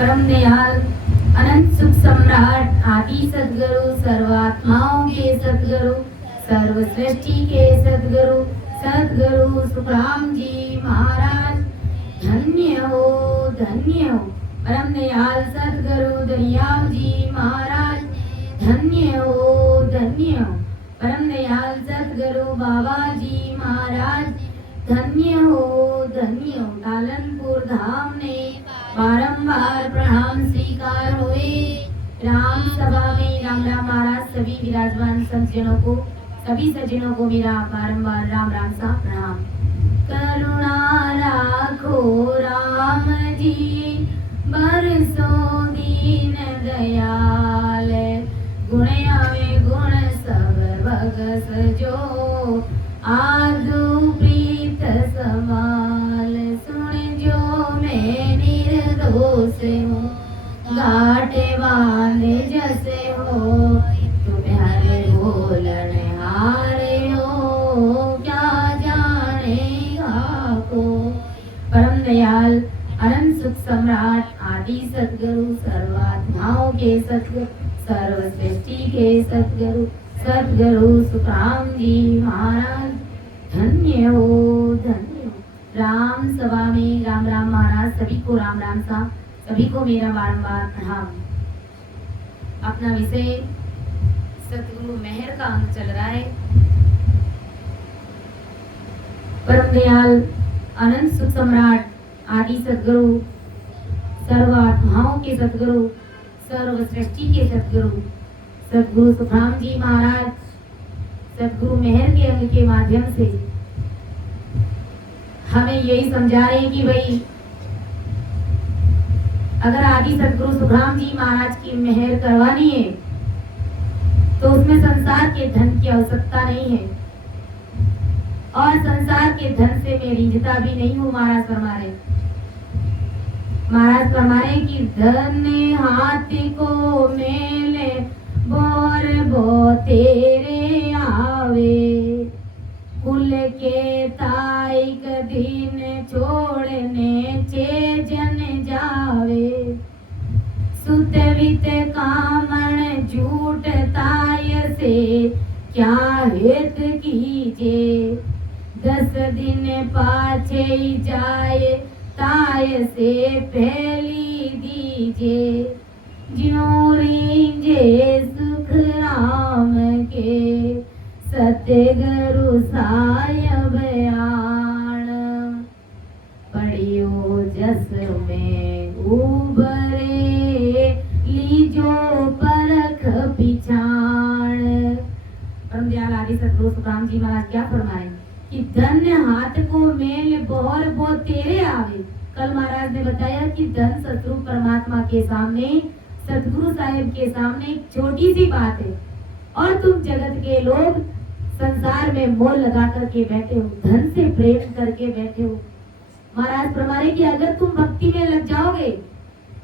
परम दयाल अनंत सुख सम्राट आदि सदगुरु सर्वात्माओं के सदगुरु सर्व सृष्टि के सदगुरु सदगुरु सुखराम जी महाराज धन्य हो परम दयाल सदगुरु दरियाव जी महाराज धन्य हो परम दयाल सदगुरु बाबा जी महाराज धन्य हो लालनपुर धाम ने बारंबार प्रणाम स्वीकार हुए। राम सभा में राम राम महाराज सभी विराजमान संतजनों को सभी सज्जनों को मेरा बारंबार राम राम सा प्रणाम। करुणा राखो राम जी बरसों दीन दयाल गुण आवे गुण सब भगस जो आदु प्रीत समाल सुन जो मैं निर्दोष हूँ घाटे बांधे जैसे हो तुम्हारे बोलन हारे हो क्या जानेगा को। परम दयाल अनंत सुख सम्राट आदि सदगुरु सर्वात्माओं के सदगुरु सर्व सृष्टि के सदगुरु सदगुरु सुखराम जी महाराज धन्य हो। राम सभा में राम राम महाराज सभी को राम राम सा सभी को मेरा बारंबार प्रणाम। अपना विषय सतगुरु मेहर का अंक चल रहा है। परम दयाल अनंत सुख सम्राट आदि सदगुरु सर्व आत्माओं के सदगुरु सर्व सृष्टि के सदगुरु सदगुरु सुखराम जी महाराज सदगुरु मेहर के अंग के माध्यम से हमें यही समझा रहे हैं कि भाई अगर आदि सदगुरु सुखराम जी महाराज की मेहर करवानी है तो उसमें संसार के धन की आवश्यकता नहीं है और संसार के धन से मैं रीझता भी नहीं हूँ। महाराज फरमा रहे कि धन हाथ को मेले बोर बो तेरे आवे कुल के ताइक दिन छोड़ने चे जन जावे सुत वित कामण झूठ ताय से क्या हित कीजे 10 दिन पाछे जाए ताय से पहली दीजे ज्यों रींझे सुख राम के सतगुरु साय बयान पढ़ियो जस में उबरे लीजो परख पिछाण। परम दयाल आदि सदगुरु सुखराम जी महाराज क्या फरमाए कि धन हाथ को मेल बोर बो तेरे आवे। कल महाराज ने बताया कि धन शत्रु परमात्मा के सामने सतगुरु साहिब के सामने एक छोटी सी बात है और तुम जगत के लोग संसार में मोल लगा करके बैठे हो धन से प्रेम करके बैठे हो। महाराज फरमाए कि अगर तुम भक्ति में लग जाओगे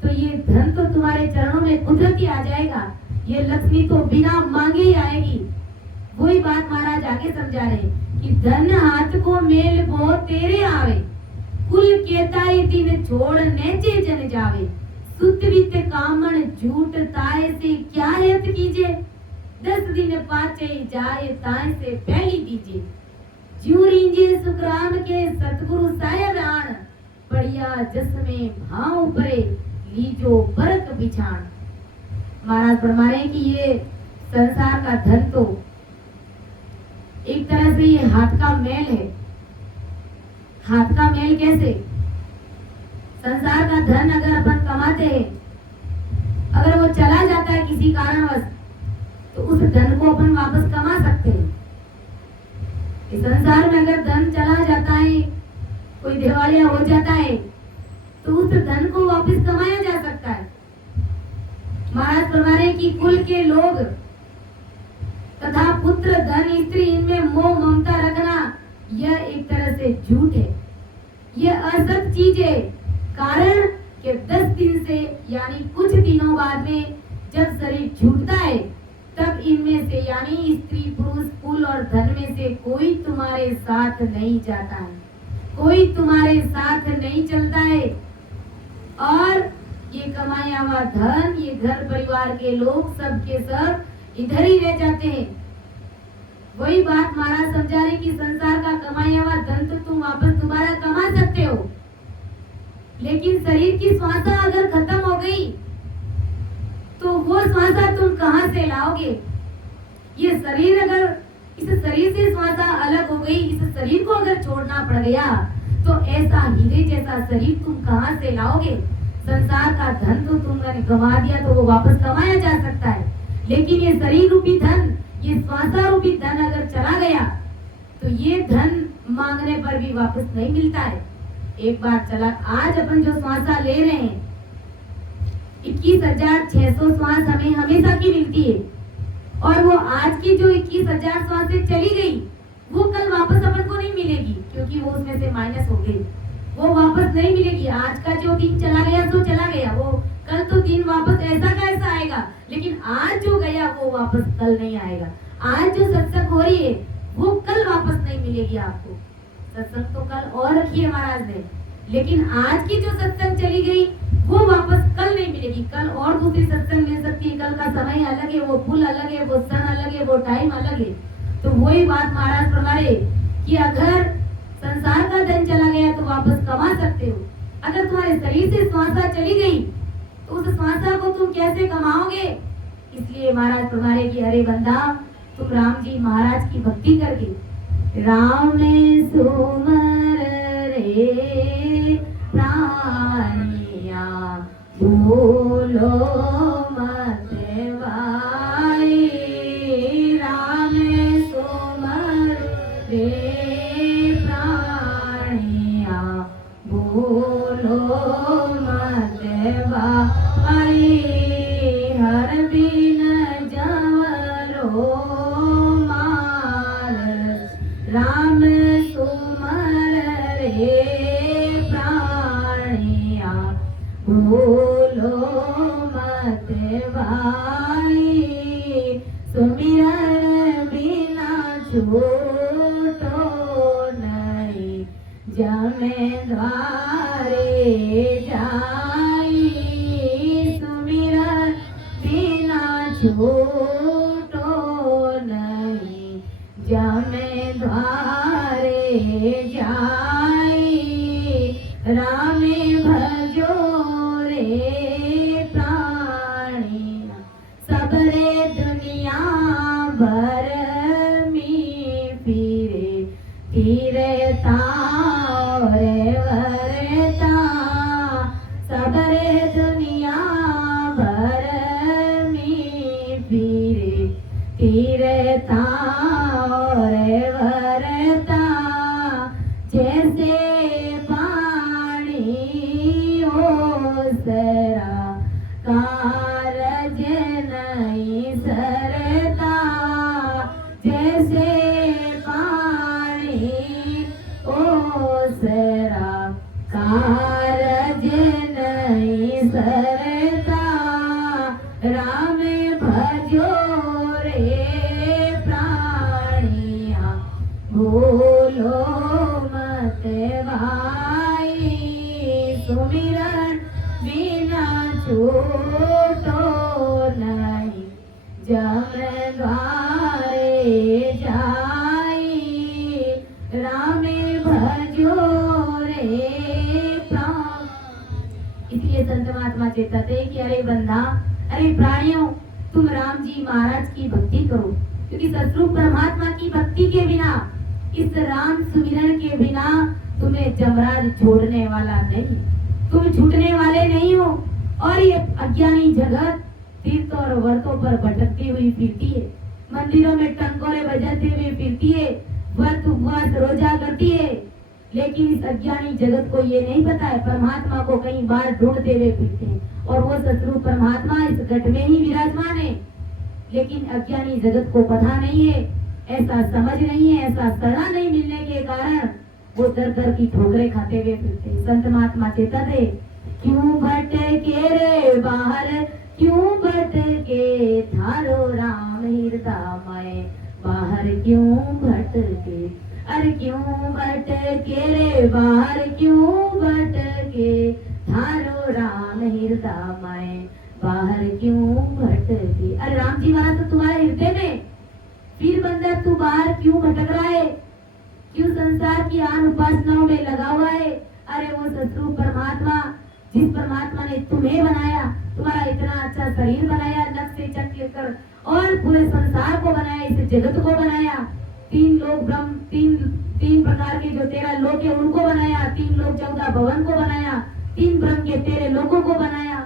तो ये धन तो तुम्हारे चरणों में कुदरती आ जाएगा, ये लक्ष्मी तो बिना मांगे ही आएगी। वही बात महाराज आगे समझा रहे कि धन हाथ को मेल बो तेरे आवे कुल केताई दिन छोड़ नेचे जन जावे सुत वित कामण झूठ ताय से क्या हित कीजे 10 दिन पाचे जाए ताय से पहली दीजिए ज्यों रींझे सुखराम के सतगुरु साहिब आण बढ़िया जस में भाव परे लीजो परक बिछाण। महाराज फरमा रहे कि ये संसार का धन तो एक तरह से ये हाथ का मैल है। हाथ का मैल कैसे? संसार का धन अगर अपन कमाते हैं अगर वो चला जाता है किसी कारणवश तो उस धन को अपन वापस कमा सकते हैं। इस संसार में अगर धन चला जाता है कोई दिवालिया हो जाता है तो उस धन को वापस कमाया जा सकता है। महाराज फरमा रहे कि कुल के लोग तथा पुत्र धन स्त्री इनमें मोह ममता रखना यह एक तरह से झूठ है, यह असत चीज है। कारण कि 10 दिन से यानी कुछ दिनों बाद में जब शरीर छूटता है तब इनमें से यानी स्त्री पुरुष कुल और धन में से कोई तुम्हारे साथ नहीं जाता है, कोई तुम्हारे साथ नहीं चलता है और ये कमाया हुआ धन, ये घर परिवार के लोग सब के सब इधर ही रह जाते हैं। वही बात महाराज समझा रहे कि संसार का कमाया हुआ धन तो तुम वापस दोबारा कमा सकते हो, लेकिन शरीर की श्वासा अगर खत्म हो गई तो वो श्वासा तुम कहां से लाओगे? ये शरीर अगर इस शरीर से श्वासा अलग हो गई, इस शरीर को अगर छोड़ना पड़ गया तो ऐसा हीरे जैसा शरीर तुम कहां से लाओगे? संसार का धन तो तुमने गंवा दिया तो वो वापस कमाया जा सकता है, लेकिन ये शरीर रूपी धन, ये श्वासा रूपी धन अगर चला गया तो ये धन मांगने पर भी वापस नहीं मिलता है। एक बार चला, आज अपन जो श्वासा ले रहे हैं 21,600 श्वास हमें हमेशा की मिलती है, और वो आज की जो 21,000 श्वासें चली गई वो कल वापस अपन को नहीं मिलेगी, क्योंकि वो उसमें से माइनस हो गई, वो वापस नहीं मिलेगी। आज का जो दिन चला गया तो चला गया, वो कल तो दिन वापस ऐसा का ऐसा आएगा, लेकिन आज जो गया वो वापस कल नहीं आएगा। आज जो सत्संग हो रही है वो कल वापस नहीं मिलेगी आपको। सत्संग तो कल और रखी है महाराज ने, लेकिन आज की जो सत्संग चली गई वो वापस कल नहीं मिलेगी। कल और दूसरी सत्संग मिल सकती है, कल का समय अलग है, वो फूल अलग है, वो सन अलग है, वो टाइम अलग है। तो वही बात महाराज फरमा रहे कि अगर संसार का धन चला गया तो वापस कमा सकते हो, अगर तुम्हारे शरीर से श्वासा चली गई तो उस श्वासा को तुम कैसे कमाओगे? इसलिए महाराज फरमा रहे कि अरे बंदा, तुम राम जी महाराज की भक्ति करके राम सुमर रे प्राणिया भूलो मत भाई, राम सुमर रे प्राणिया भूलो मत भाई, हर बिन जवलो मार, राम सुमर रे प्राणिया भूलो मत भाई, सुमिरन बिना छूटो नहीं, जमे द्वारे जाई, सुमिरन बिना छूटो नहीं, जमे द्वारे जाई, रामे भजो रे प्राणिया, सबरे दुनिया भर में फिरे, फिरता रे वरता, सबरे दुनिया भर में फिरे, फिरता रे वरता, जैसे पानी ओसरा कारज नहीं सरता, जैसे पानी ओसरा कारज नहीं सरता, राम भजो रे प्राणिया भूलो मत भाई, सुमिरन बिना छूटो नहीं, जम द्वारे जाई, राम भजो रे प्राण। इसलिए संत महात्मा चेताते कि अरे बंदा, अरे प्राणियों, तुम राम जी महाराज की भक्ति करो, क्योंकि सतरूप परमात्मा की भक्ति के बिना, इस राम सुमिरन के बिना तुम्हें जमराज छोड़ने वाला नहीं, तुम छूटने वाले नहीं हो। और ये अज्ञानी जगत तीर्थ और व्रतों पर भटकती हुई फिरती है, मंदिरों में टंकोरे बजाते हुए फिरती है, व्रत उपवास रोजा करती है, लेकिन इस अज्ञानी जगत को ये नहीं पता है परमात्मा को कहीं बाहर ढूंढते हुए फिरते हैं, और वो सतरूप परमात्मा इस घट में ही विराजमान है, लेकिन अज्ञानी जगत को पता नहीं है, ऐसा समझ नहीं है, ऐसा सड़ा नहीं मिलने के कारण वो दर दर की ठोकरें खाते हुए फिरते हैं। संत महात्मा चेता थे, क्यों भटके रे बाहर, क्यों भटके थारो राम हृदय, बाहर क्यों भटके, अरे क्यों भटके रे बाहर, क्यों भटके थारो राम हृदय में बाहर क्यों भटकी। अरे राम जी महाराज तो तुम्हारे हृदय में, फिर बंदा तू बाहर क्यों भटक रहा है, क्यों संसार की आन उपासनाओं में लगा हुआ है। अरे वो सतरूप परमात्मा, जिस परमात्मा ने तुम्हें बनाया, तुम्हारा इतना अच्छा शरीर बनाया नख से चट लेकर, और पूरे संसार को बनाया, इस जगत को बनाया, तीन लोक ब्रह्म, तीन प्रकार के जो 13 लोक है उनको बनाया, 3 लोक 14 भवन को बनाया, 3 ब्रह्म के 13 लोकों को बनाया,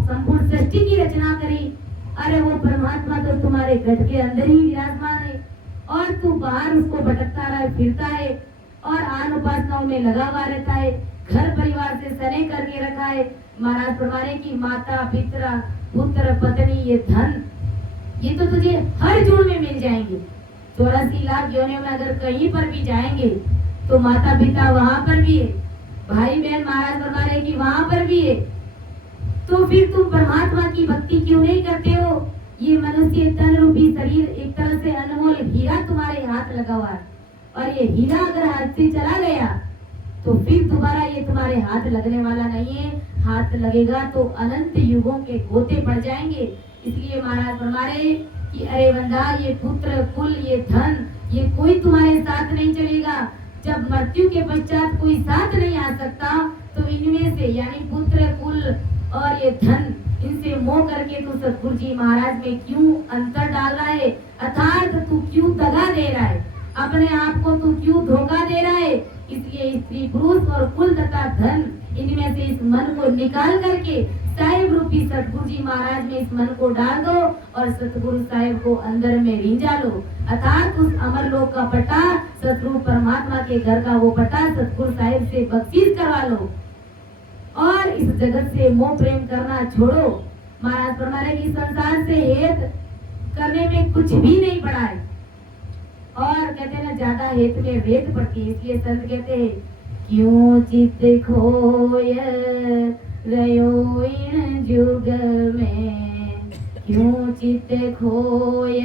संपूर्ण सृष्टि की रचना करी। अरे वो परमात्मा तो तुम्हारे घट के अंदर ही विराजमान है, और तू बाहर उसको भटकता रहा, फिरता है, और आन उपासनाओं में लगा हुआ रहता है, घर परिवार से सने करके रखा है। महाराज फरमाने की माता पिता पुत्र पत्नी ये धन, ये तो तुझे हर जून में मिल जाएंगे। 84 लाख योनियों में अगर कहीं पर भी जाएंगे तो माता पिता वहां पर भी है, भाई बहन महाराज फरमाने की वहां पर भी है। तो फिर तुम परमात्मा की भक्ति क्यों नहीं करते हो। ये मनुष्य तन रूपी शरीर एक तरह से अनमोल हीरा तुम्हारे हाथ लगा हुआ है, और ये हीरा अगर हाथ से चला गया तो फिर दोबारा ये तुम्हारे हाथ लगने वाला नहीं है। हाथ लगेगा तो अनंत युगों के गोते पड़ जाएंगे। इसलिए महाराज फरमा रहे कि अरे बंदा, ये पुत्र कुल, ये धन, ये कोई तुम्हारे साथ नहीं चलेगा। जब मृत्यु के पश्चात कोई साथ नहीं आ सकता तो इनमें से यानी पुत्र कुल और ये धन, इनसे मोह करके तू सतगुरु जी महाराज में क्यों अंतर डाल रहा है, अर्थात तू क्यों दगा दे रहा है, अपने आप को तू क्यों धोखा दे रहा है। इसलिए स्त्री पुरुष और कुल तथा धन, इनमें से इस मन को निकाल करके साहिब रूपी सतगुरु जी महाराज में इस मन को डाल दो, और सतगुरु साहिब को अंदर में रिंझा लो। अर्थात उस अमर लोक का पट्टा, सतगुरु परमात्मा के घर का वो पट्टा सतगुरु साहिब से बख्शीश करवा लो, और इस जगत से मोह प्रेम करना छोड़ो। महाराज फरमा रहे कि संसार से हेत करने में कुछ भी नहीं पड़ा है, और कहते हैं ना ज्यादा हेत में रेत पड़ती है। इसलिए संत कहते हैं क्यों चित खोय रयो इन जुग में, क्यों चित खोय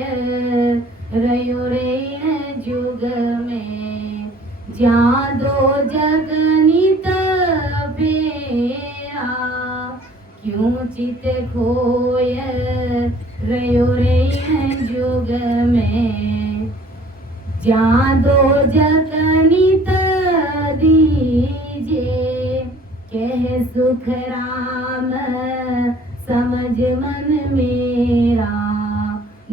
रयो रे इन जुग में, जहाँ दो जग नित फेरा, क्यों चित खोय रयो रे इन जुग में, जहाँ दो जग नित दीजे, कह सुख राम समझ मन मेरा,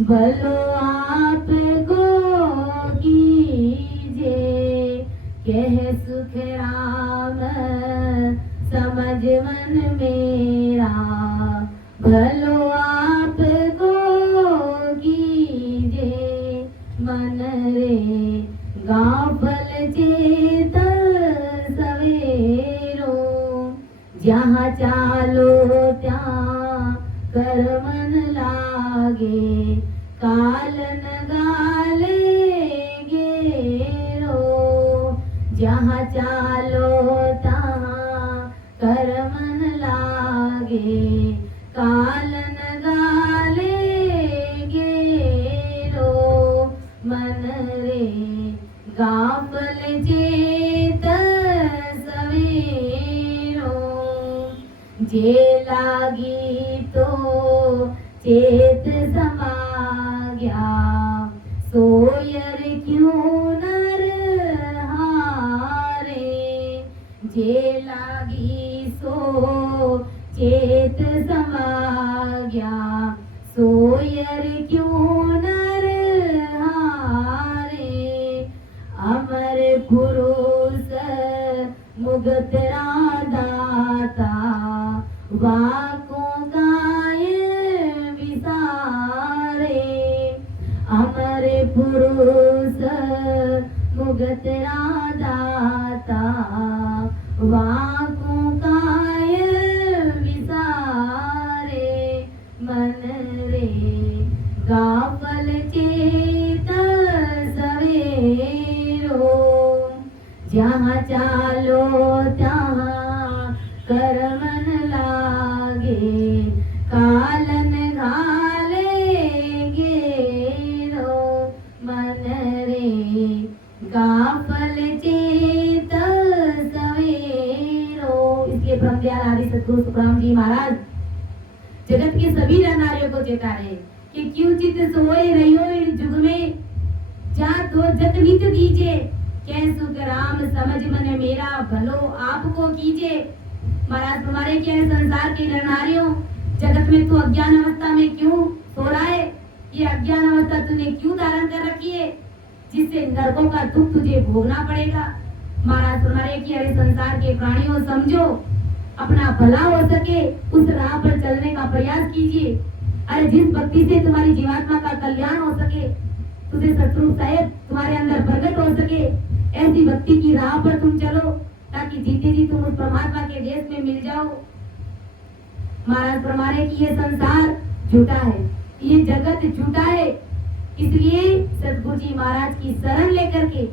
भलो आप को कीजे, कह सुख राम समझ मन मेरा, भलो आप को कीजे, मन रे गाफल चेत सवेरो, जहाँ चालो त्या कर मन लागे, कालन गाले गेरो, जहाँ चालो तहाँ कर मन लागे, कालन गाले गेरो, मन रे गाफल चेत सवेरो, जे लागी तो चेत समाग्या, सोयर क्यों नर हारे, जे लागी सो चेत समाग्या, सोयर क्यों नर हारे, अमर पुरुष मुगत दाता, वाकों गाय विसारे, अमर पुरुष मुगत दाता, वाकों गाय विसारे, मन रे गाफल चेत सवेरो, जहाँ चालो तहाँ कर मन लागे, कालन घाले गेरो, मन रे गाफल चेत सवेरो। इसलिए ब्रह्म परमदयाल आदि सद्गुरु सुखराम जी महाराज जगत के सभी नर नारियों को चेता रहे कि क्यों चित सोए रहियो इन जुग में, जा दो जग नित दीजे, कै सुख राम समझ मन मेरा भलो आपको कीजे। महाराज तुम्हारे क्या है संसार के नर नारियों, जगत में तू अज्ञान अवस्था में क्यों सो रहा है? ये अज्ञान अवस्था तूने क्यों धारण कर रखी है, जिससे नरकों का दुख तुझे भोगना पड़ेगा। महाराज तुम्हारे की अरे संसार के प्राणियों समझो, अपना भला हो सके उस राह पर चलने का प्रयास कीजिए। अरे जिस भक्ति से तुम्हारी जीवात्मा का कल्याण हो सके, तुझे सतरूप साहेब तुम्हारे अंदर प्रकट हो सके, ऐसी भक्ति की राह पर तुम चलो, ताकि जीते जी तुम उस परमात्मा के देश में मिल जाओ। महाराज फरमाने की ये संसार झूठा है, ये जगत झूठा है, इसलिए सतगुरु जी महाराज की शरण लेकर के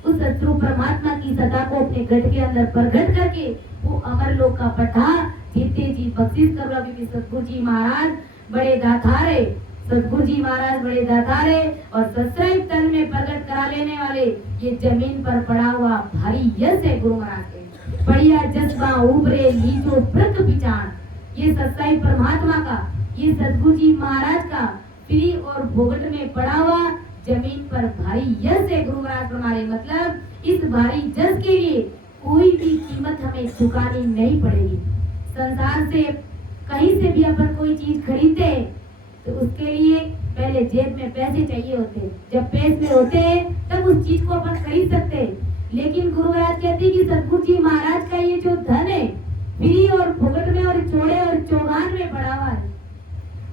उस सतरू परमात्मा की सत्ता को अपने गढ़ के अंदर प्रकट करके वो अमर लोक का पट्टा जीते जी बख्शिश कर रहा। क्योंकि सतगुरु जी महाराज बड़े दातार है, सतगुरु जी महाराज बड़े दातार है और सत्रह तन में प्रकट करा लेने वाले ये जमीन पर पड़ा हुआ भारी यश है गुरु महाराज के। बढ़िया जज्बा उभरे लीजो प्रक पिचान, ये सच्चाई परमात्मा का, ये सतगुरु जी महाराज का फ्री और भोगट में पड़ा हुआ जमीन पर भारी यश है गुरु महाराज हमारे। मतलब इस भारी यश के लिए कोई भी कीमत हमें चुकानी नहीं पड़ेगी। संसार से कहीं से भी अपन कोई चीज खरीदते हैं तो उसके लिए पहले जेब में पैसे चाहिए होते हैं, जब पैसे होते हैं तब उस चीज को अपन खरीद सकते हैं। लेकिन गुरु महाराज कहते हैं कि सतगुरु जी महाराज का ये जो धन है फ्री और भुगत में और चोड़े और चौगान में पड़ा हुआ है,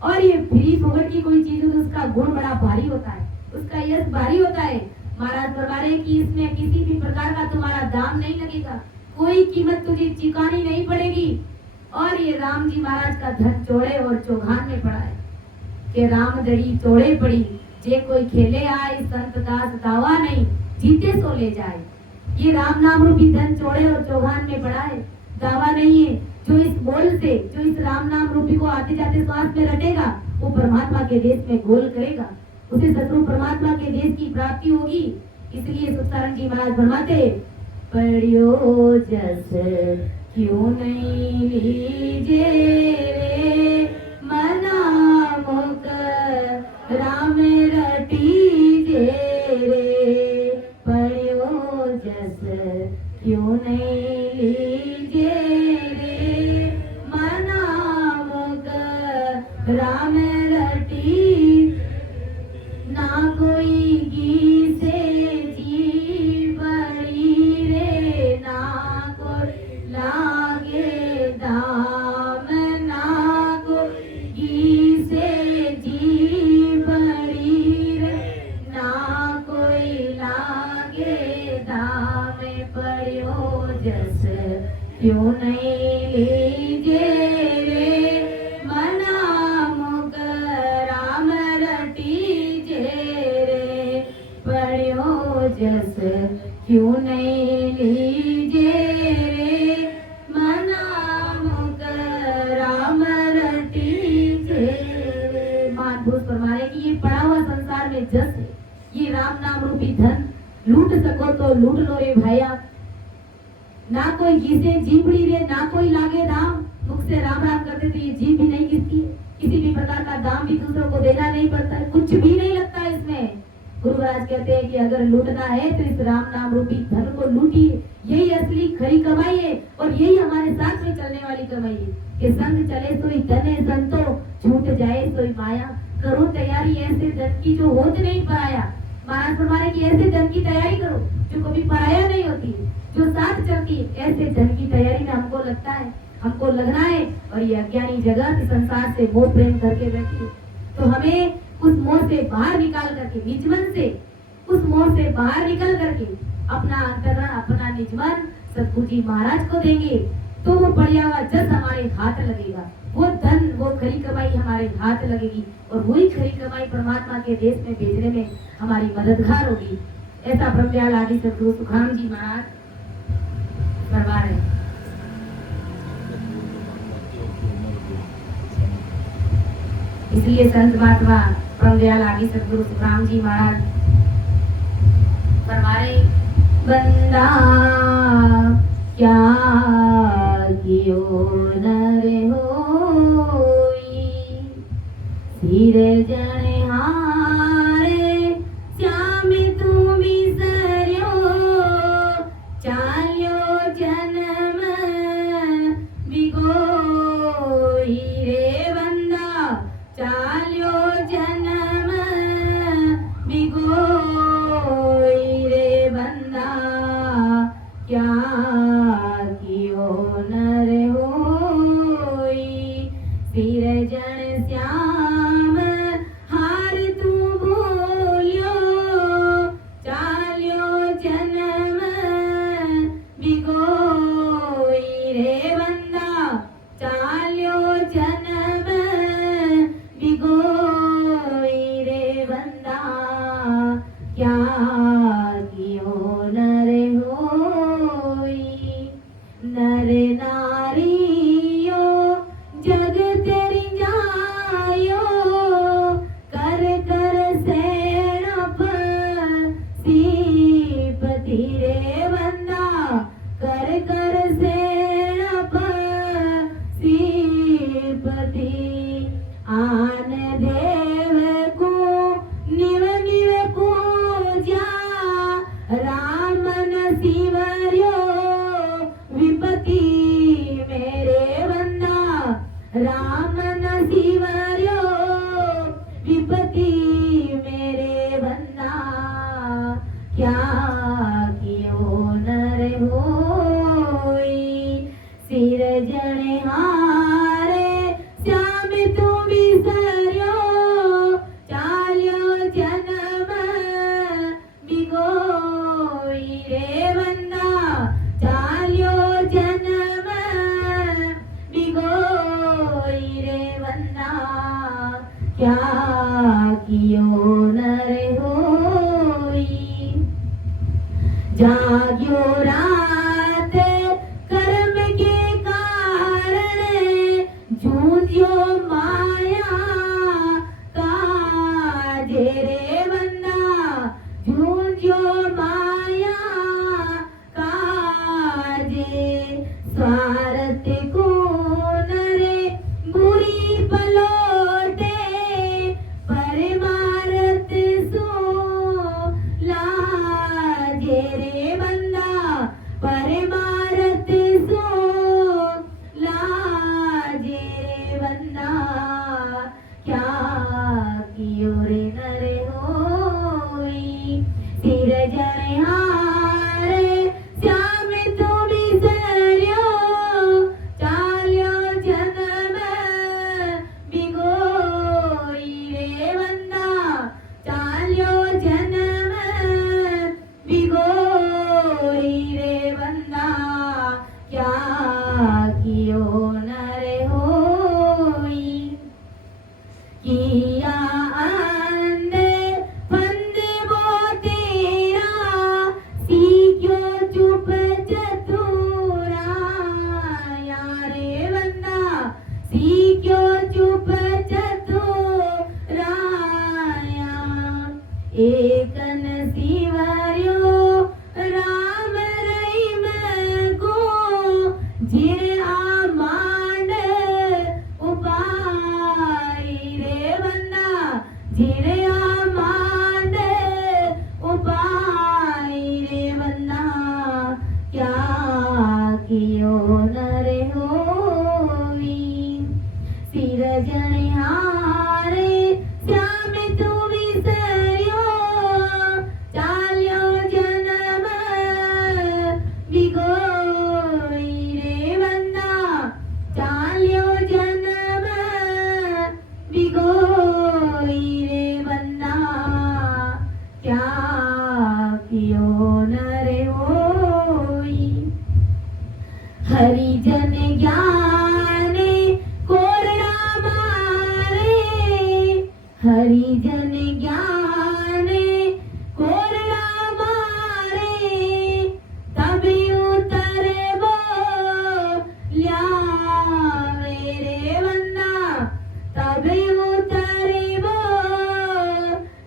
और ये फ्री भुगत की कोई चीज तो उसका गुण बड़ा भारी होता है, उसका यश भारी होता है। महाराज फरमाने की इसमें किसी भी प्रकार का तुम्हारा दाम नहीं लगेगा, कोई कीमत तुझे चुकानी नहीं पड़ेगी। और ये राम जी महाराज का धन चौड़े और चौगान में पड़ा है कि राम दड़ी चौड़े पड़ी, जे कोई खेले आए संत दास दावा नहीं, जीते सो ले जाए। ये राम नाम रूपी धन चौड़े और चौगान में पड़ा है, दावा नहीं है। जो इस बोल से, जो इस राम नाम रूपी को आते जाते श्वास में रटेगा वो परमात्मा के देश में गोल करेगा, उसे शत्रु परमात्मा के देश की प्राप्ति होगी। इसलिए सुखसारण जी महाराज फरमाते पढ़ियो जस क्यों नहीं लीजे रे, मना मुख राम रटीजे रे, पढ़ियो जस क्यों नहीं लीजे रे, मना मुख राम रटी, ना कोई गीसे जी बड़ी रे, ना कोई लागे दाम, ना कोई गीसे जी बड़ी रे, ना कोई लागे दाम, पड़ियो जस क्यों नहीं लीजे रे, मना मुख राम रटीजे रे, पड़ियो जस क्यों नहीं लीजे रे, मना मुख राम रटीजे रे। मानभूत फरमाने की ये पड़ा हुआ संसार में जस है, ये राम नाम रूपी धन लूट सको तो लूट लो रे भाया, ना कोई घिसे जीभड़ी रे, ना कोई लागे दाम। मुख से राम राम करते तो ये जीभ भी नहीं घिसती, किसी भी प्रकार का दाम भी दूसरों को देना नहीं पड़ता है, कुछ भी नहीं लगता है इसमें। गुरु महाराज कहते हैं कि अगर लूटना है तो इस राम नाम रूपी धन को लूटिए, यही असली खरी कमाई है और यही हमारे साथ में चलने वाली कमाई है। कि संग चले सोई धन है संतो, छूट जाए सोई माया, करो तैयारी ऐसे धन की जो होत नहीं पराया। महाराज फरमाने की ऐसे धन की तैयारी करो जो कभी पराया नहीं होती, जो साथ चलती है। ऐसे धन की तैयारी में हमको लगता है, हमको लगना है। और ये अज्ञानी जगत संसार से मोह प्रेम करके बैठी है, तो हमें उस मोह से बाहर निकाल करके, निजमन से उस मोह से बाहर निकल करके अपना अंतरण, अपना निजमन सतगुरु जी महाराज को देंगे तो वो बढ़िया हुआ जस हमारे हाथ लगेगा, वो धन, वो खरी कमाई हमारे हाथ लगेगी और वही खरी कमाई परमात्मा के देश में भेजने में हमारी मददगार होगी। ऐसा ब्रह्मदयाल आदि सद्गुरु सुखराम जी महाराज फरमा रहे। इसलिए संत महात्मा ब्रह्मदयाल आदि सद्गुरु सुखराम जी महाराज फरमा रहे, बंदा क्या कियो नर होई सिर जने हारे श्याम तू विसर्यो चाल्यो जन्म विगोई रे बंदा चाल्यो जन्म विगोई रे बंदा क्या कियो नर होई सिर जन श्याम हार तू बोलियो चाल्यो जन्म विगोई रे बंदा चाल्यो जन्म विगोई रे बंदा क्या कियो नर होई नर नारियो जग तेरी जायो कर कर सेणप सीपति रे बंदा कर कर सेणप सीपति आन देव को निव निव पूजा राम नसीवर्यो विपति मेरे बंदा राम नसीवर्यो विपति मेरे बंदा क्या कियो नर होई सिर जने हारे श्याम तू विसर्यो चाल्यो जन्म विगोई रे बंदा चाल्यो जन्म विगोई रे बंदा क्या कियो नर होई जाग्यो रात कर्म के कारण जूझ्यो माया काजे रे बंदा जूझ्यो माया काजे स्वार्थ को नरे बुरी पलोटे परमार्थ सो लाजे रे बंदा परमार्थ सो लाजे रे बंदा क्या कियो रे नर होई सिर जने हारे श्याम तू विसर्यो चाल्यो जन्म विगोई रे बंदा चाल्यो जन्म विगोई रे बंदा क्या कियो नर होई किया अंधे फंद वो तेरा सीखो चुप चतुरा यारे बंदा सीखो चुप चतुरा एक नसीवर्यो राम रहीम को जिर आमांड उपाय रे बंदा जिर आमांड उपाय रे बंदा क्या कियो नर होई सिर जने हारे श्याम तू विसर्यो चाल्यो जन्म विगोई रे बंदा चाल्यो जन्म विगोई रे बंदा क्या कियो नर होई हरिजन ज्ञाने कोरड़ा मारे हरिजन ज्ञाने कोरड़ा मारे तभी उतरे वो ल्यावे रे बंदा तभी उतरे वो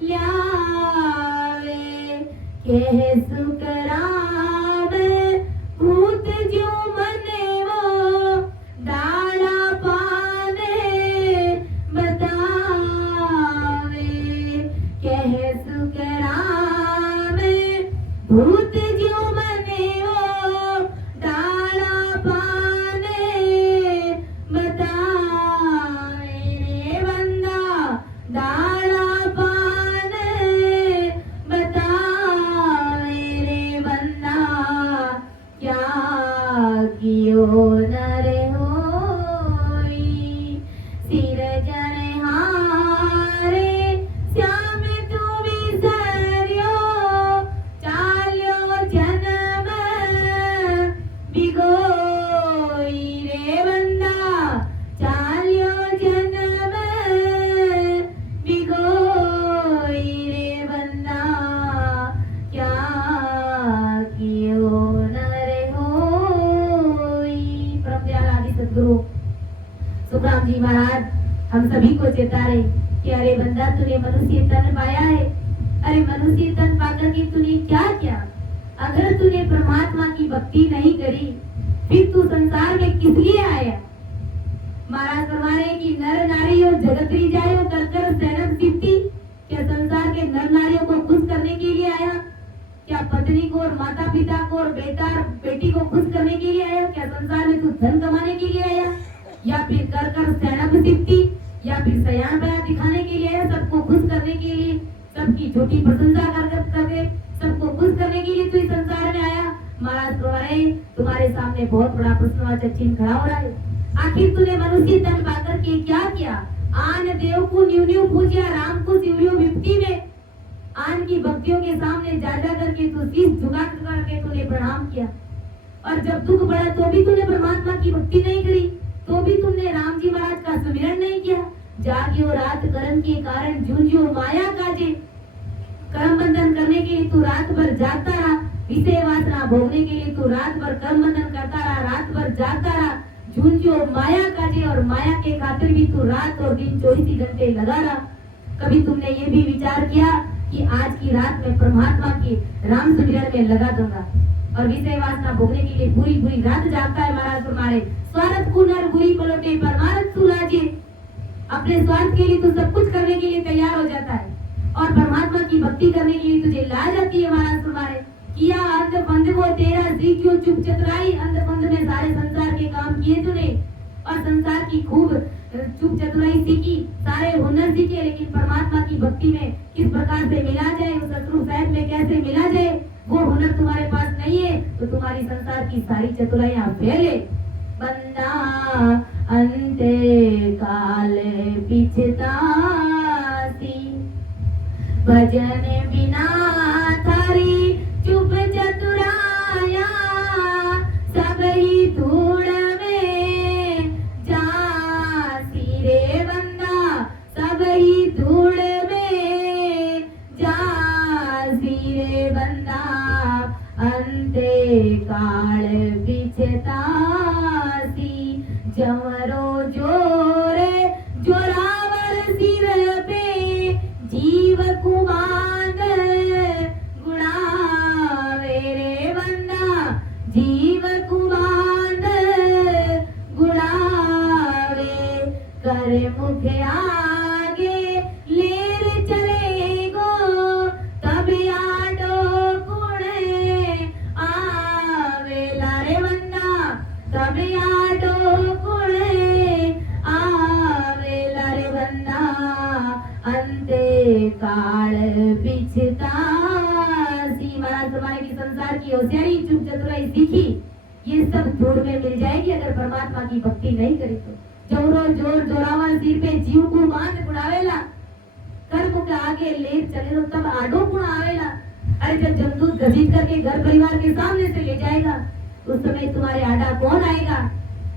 ल्यावे कह सुकराम भूत जो मने वो भूत ज्यों मने वो डाला पाने बताए रे बंदा डाला पाने बताए रे बंदा क्या कियो नर होई सिर जन हारे श्याम तू विसर्यो चाल्यो जन्म बिगोई रे बंदा चाल्यो जन्म बिगोई रे बंदा क्या कियो नर होई। परम दयाल आदि सद्गुरु सुखराम जी महाराज हम सभी को चेता रहे कि अरे बंदा तूने मनुष्य तन पाया है, अरे मनुष्य तन पाकर के तूने क्या किया? अगर तूने परमात्मा की भक्ति नहीं करी फिर तू संसार में किस लिए आया? महाराज फरमा रहे कि नर नारी और जगतरी जायो कर कर सैनम सिद्धि। क्या संसार के नर नारियों को खुश करने के लिए आया? क्या पत्नी को और माता पिता को और बेटा और बेटी को खुश करने के लिए आया? क्या संसार में तू धन कमाने के लिए आया, या फिर कर कर सैनम सिद्धि, या फिर सयान बया दिखाने के लिए आया? सबको खुश करने के लिए, सबकी छोटी प्रशंसा करके सबको खुश करने के लिए तू इस संसार में आया? महाराज तुम्हारे सामने बहुत बड़ा प्रश्नवाचक चिन्ह खड़ा हो रहा है। आखिर तूने मनुष्य तन पाकर के क्या किया? आन देव को न्यू न्यू पूजिया, राम को शिवलियो विपत्ति में आन की भक्तियों के सामने जा जा करके तू शीश झुका करके तूने प्रणाम किया। और जब दुख बढ़ा तो भी तूने परमात्मा की भक्ति नहीं करी, तो भी तुमने राम जी महाराज का सुमिरन नहीं किया। जागियो रात कर्म के कारण झुंझियो माया काजे। कर्म बंधन करने के लिए तू रात भर जागता रहा, विषय वासना भोगने के लिए तू रात भर कर्म बंधन करता रहा, रात भर जागता रहा, झुंझियो माया काजे। और माया के खातिर भी तू रात और दिन 24 घंटे लगा रहा। कभी तुमने ये भी विचार किया कि आज की रात में परमात्मा की राम सुमिरन में लगा दूंगा? और विषय वासना भोगने के लिए पूरी पूरी रात जागता है। महाराज तुम्हारे स्वार्थ को नर बुरी पलटे परमार्थ सुराजे। अपने स्वार्थ के लिए तू सब कुछ करने के लिए तैयार हो जाता है, और परमात्मा की भक्ति करने के लिए तुझे ला जाती है। महाराज तुम्हारे किया अंध बंध वो तेरा सीखियो चुप चतुराई। अंध बंध में सारे संसार के काम किए तूने, और संसार की खूब चुप चतुराई सीखी, सारे हुनर सीखे, लेकिन परमात्मा की भक्ति में किस प्रकार से मिला जाए, उस शत्रु साहब में कैसे मिला जाए, वो हुनर तुम्हारे पास नहीं है। तो तुम्हारी संसार की सारी चतुराइयां फैले। बंदा अंते काल पिछतासी, भजन बिना थारी चुप चतुराया, सब ही धूड़ में जासी रे बंदा, सब ही धूड़ में जासी रे बंदा, अंते काल पिछतासी। जमरो जोरे जोरावर सिर पे जीव कुमांद गुणावे रे बंदा, जीव कुमांद गुणावे। कर मुख आगे लेर चले गो, तब आडो गुण आवेला रे बंदा, तब आडो गुण आवेला रे बंदा, अंते काल पिछतासी। महाराज तुम्हारे की संसार की होशियारी चुप चतुराई सीखी, ये सब धूड़ में मिल जाएगी अगर परमात्मा की भक्ति नहीं करी तो। जोरो जोर जोरावर सिर पे जीव को बांध गुड़ावेला, कर्म के आगे ले चले तो तब आडो गुण आवेला। अरे जब जमदूत घसीट करके घर परिवार के सामने से ले जाएगा, उस समय तुम्हारे आडा कौन आएगा?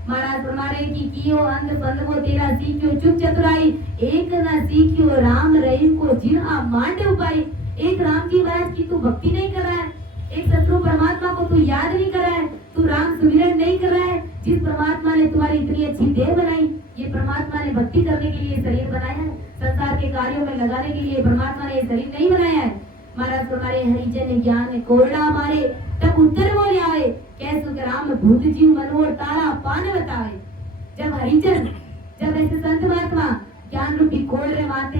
महाराज फरमारे कि कियो अंध बंध वो तेरा सीखियो चुप चतुराई, एक न सीखियो राम रहीम को जिन्हा मांडे उपाय। एक राम जी महाराज की तू भक्ति नहीं कर रहा है, एक शत्रु परमात्मा को तू याद नहीं कर रहा है, तू राम सुमिरन नहीं कर रहा है। जिस परमात्मा ने तुम्हारी इतनी अच्छी देह बनाई, ये परमात्मा ने भक्ति करने के लिए शरीर बनाया है, संसार के कार्यों में लगाने के लिए परमात्मा ने शरीर नहीं बनाया है। महाराज तुम्हारे हरिजन ज्ञान कोरडा मारे, तब उत्तर बोले आए, कैसु राम भूत जीव मनोर तारा पान बतावे। जब हरिजन, जब ऐसे संत महात्मा ज्ञान रूपी कोरडे मारते,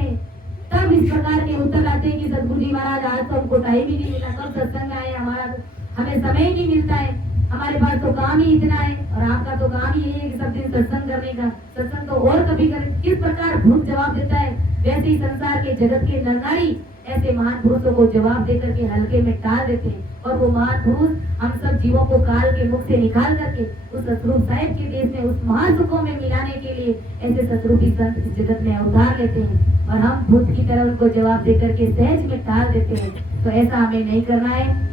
तब इस प्रकार के उत्तर आते हैं कि सदगुरु जी महाराज आज तो हमको टाइम ही नहीं मिला, कब सत्संग आए, महाराज हमें समय ही नहीं मिलता है, हमारे पास तो काम ही इतना है और आपका तो काम ही है कि सब दिन सत्संग करने का, सत्संग तो और कभी करें। किस प्रकार भूत जवाब देता है, वैसे ही संसार के जगत के नर नारी ऐसे महान पुरुषों को जवाब देकर के हल्के में टाल देते हैं। और वो महान पुरुष हम सब जीवों को काल के मुख से निकाल करके उस सतरूप साहिब के देश में उस महान सुखों में मिलाने के लिए ऐसे सतरूपी संत इस जगत में अवतार लेते हैं और हम भूत की तरह उनको जवाब देकर के सहज में टाल देते हैं। तो ऐसा हमें नहीं करना है।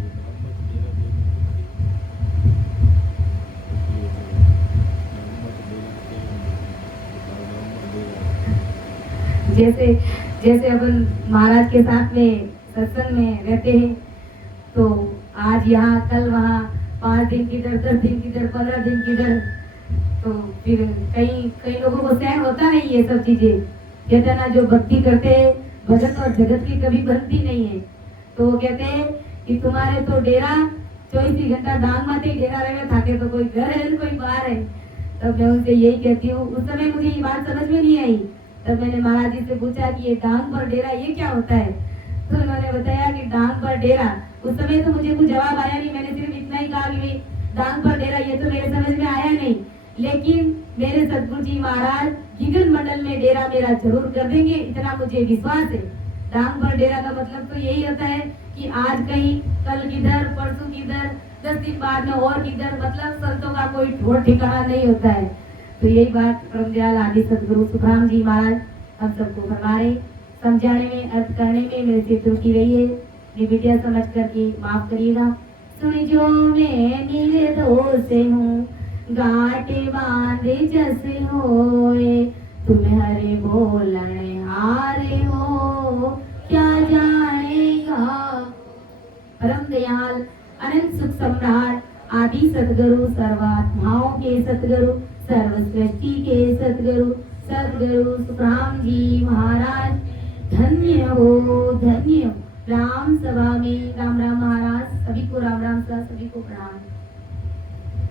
जैसे जैसे अपन महाराज के साथ में सत्संग में रहते हैं तो आज यहाँ कल वहाँ 5 दिन किधर 10 दिन किधर 15 दिन किधर, तो फिर कई लोगों को सहन होता नहीं है सब चीजें। कहते ना जो भक्ति करते हैं भजन और जगत की कभी बनती नहीं है। तो वो कहते हैं कि तुम्हारे तो डेरा 24 घंटा डांग माते ही डेरा रहे थाके, तो कोई घर है कोई बाहर है। तब मैं उनसे यही कहती हूँ, उस समय मुझे ये बात समझ में नहीं आई। तब मैंने महाराज जी से पूछा कि ये डांग पर डेरा ये क्या होता है, तो उन्होंने बताया कि डांग पर डेरा। उस समय तो मुझे कुछ जवाब आया नहीं, मैंने सिर्फ इतना ही कहा कि डांग पर डेरा ये तो मेरे समझ में आया नहीं, लेकिन मेरे सतगुरु जी महाराज गिगन मंडल में डेरा मेरा जरूर कर देंगे, इतना मुझे विश्वास है। डांग पर डेरा का मतलब तो यही होता है कि आज कहीं कल किधर परसों किधर 10 दिन बाद में और किधर, मतलब संतों का कोई ठोर ठिकाना नहीं होता है। तो यही बात परमदयाल आदि सदगुरु सुखराम जी महाराज हम सबको फरमाए, समझाने में अर्थ करने में मेरे से त्रुटि रही है, निविद्या समझ करके माफ करिएगा। सुन जो मैं निर्दोष हूँ गांठ बांधे जैसे होए, तुम हरे बोलने हारे हो क्या जानेगा। परम दयाल अनंत सुख सम्राट आदि सतगुरु सर्वात्माओं के सतगुरु सर्व सृष्टि के सतगुरु सतगुरु सुखराम जी महाराज धन्य हो धन्य हो। राम सभा में राम राम महाराज सभी को राम राम सा, सभी को प्रणाम।